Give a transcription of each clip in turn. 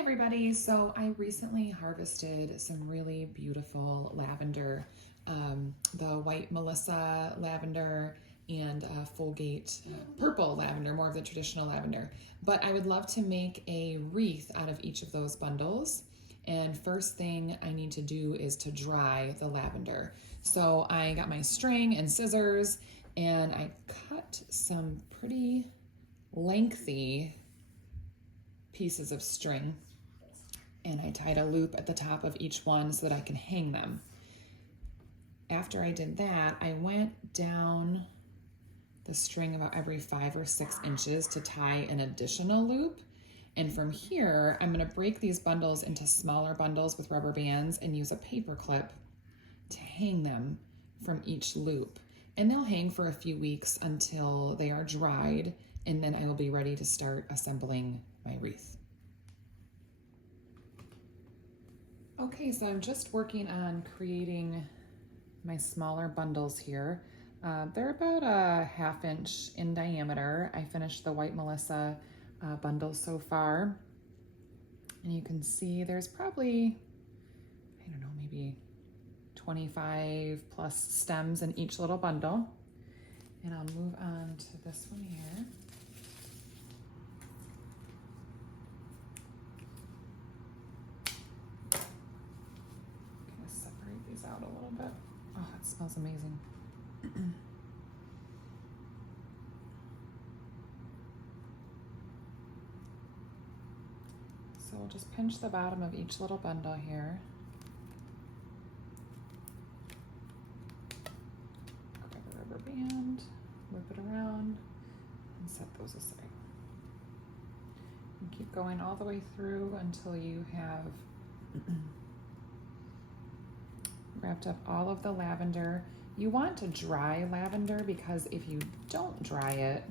everybody. So I recently harvested some really beautiful lavender, the white Melissa lavender and Fulgate purple lavender, more of the traditional lavender. But I would love to make a wreath out of each of those bundles. And first thing I need to do is to dry the lavender. So I got my string and scissors and I cut some pretty lengthy pieces of string and I tied a loop at the top of each one so that I can hang them. After I did that, I went down the string about every 5 or 6 inches to tie an additional loop. And from here, I'm gonna break these bundles into smaller bundles with rubber bands and use a paper clip to hang them from each loop. And they'll hang for a few weeks until they are dried, and then I will be ready to start assembling my wreath. Okay, so I'm just working on creating my smaller bundles here. They're about a 1/2 inch in diameter. I finished the white Melissa bundle so far. And you can see there's probably, I don't know, maybe 25 plus stems in each little bundle. And I'll move on to this one here. These out a little bit. Oh, it smells amazing. So we'll just pinch the bottom of each little bundle here. Grab a rubber band, whip it around, and set those aside. And keep going all the way through until you have wrapped up all of the lavender. You want to dry lavender because if you don't dry it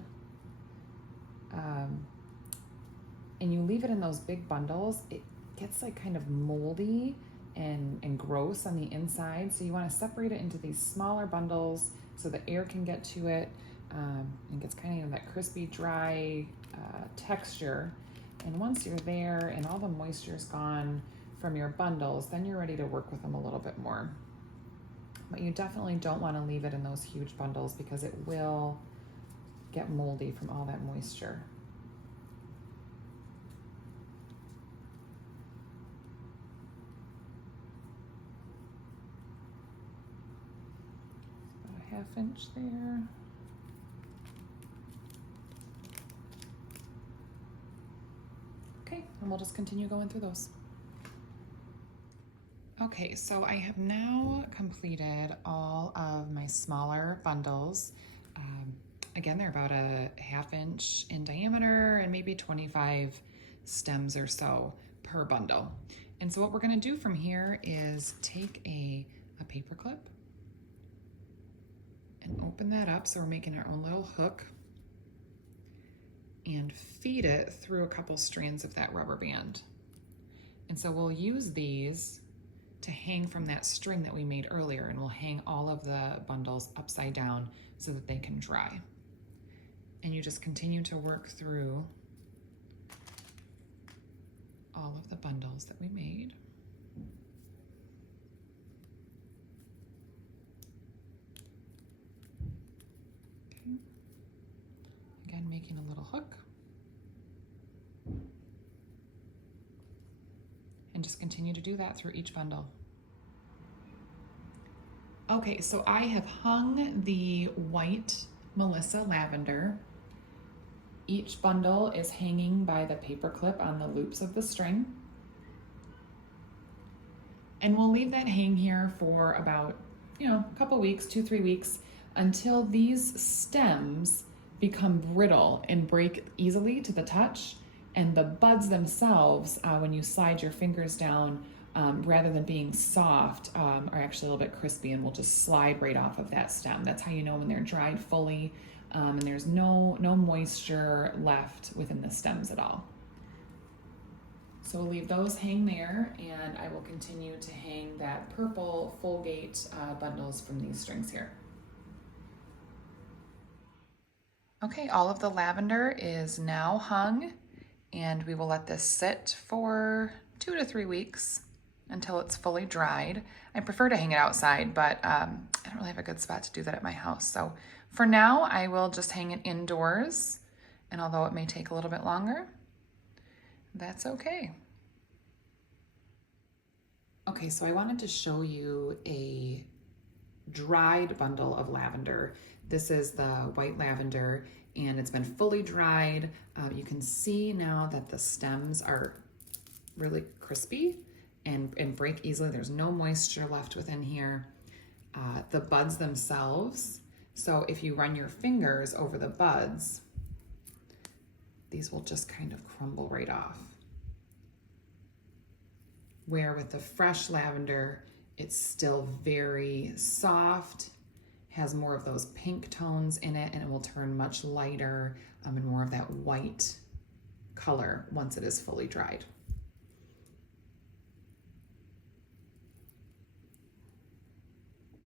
and you leave it in those big bundles, it gets like kind of moldy and gross on the inside. So you want to separate it into these smaller bundles so the air can get to it and gets kind of that crispy, dry texture. And once you're there and all the moisture is gone from your bundles, then you're ready to work with them a little bit more. But you definitely don't want to leave it in those huge bundles because it will get moldy from all that moisture. About a 1/2 inch there. Okay, and we'll just continue going through those. Okay, so I have now completed all of my smaller bundles. Again, they're about a 1/2 inch in diameter and maybe 25 stems or so per bundle. And so what we're gonna do from here is take a paper clip and open that up so we're making our own little hook and feed it through a couple strands of that rubber band. And so we'll use these to hang from that string that we made earlier, and we'll hang all of the bundles upside down so that they can dry. And you just continue to work through all of the bundles that we made. Okay. Again, making a little hook. And just continue to do that through each bundle. Okay, so I have hung the white Melissa lavender. Each bundle is hanging by the paper clip on the loops of the string. And we'll leave that hang here for about, a couple weeks, 2-3 weeks, until these stems become brittle and break easily to the touch. And the buds themselves, when you slide your fingers down, rather than being soft, are actually a little bit crispy and will just slide right off of that stem. That's how you know when they're dried fully and there's no moisture left within the stems at all. So we'll leave those hang there, and I will continue to hang that purple Fulgate bundles from these strings here. Okay, all of the lavender is now hung, and we will let this sit for 2 to 3 weeks until it's fully dried. I prefer to hang it outside, but I don't really have a good spot to do that at my house. So for now, I will just hang it indoors, and although it may take a little bit longer, that's okay. Okay, so I wanted to show you a dried bundle of lavender. This is the white lavender, and it's been fully dried. You can see now that the stems are really crispy and break easily. There's no moisture left within here. The buds themselves, so if you run your fingers over the buds, these will just kind of crumble right off. Where with the fresh lavender, it's still very soft, has more of those pink tones in it, and it will turn much lighter and more of that white color once it is fully dried.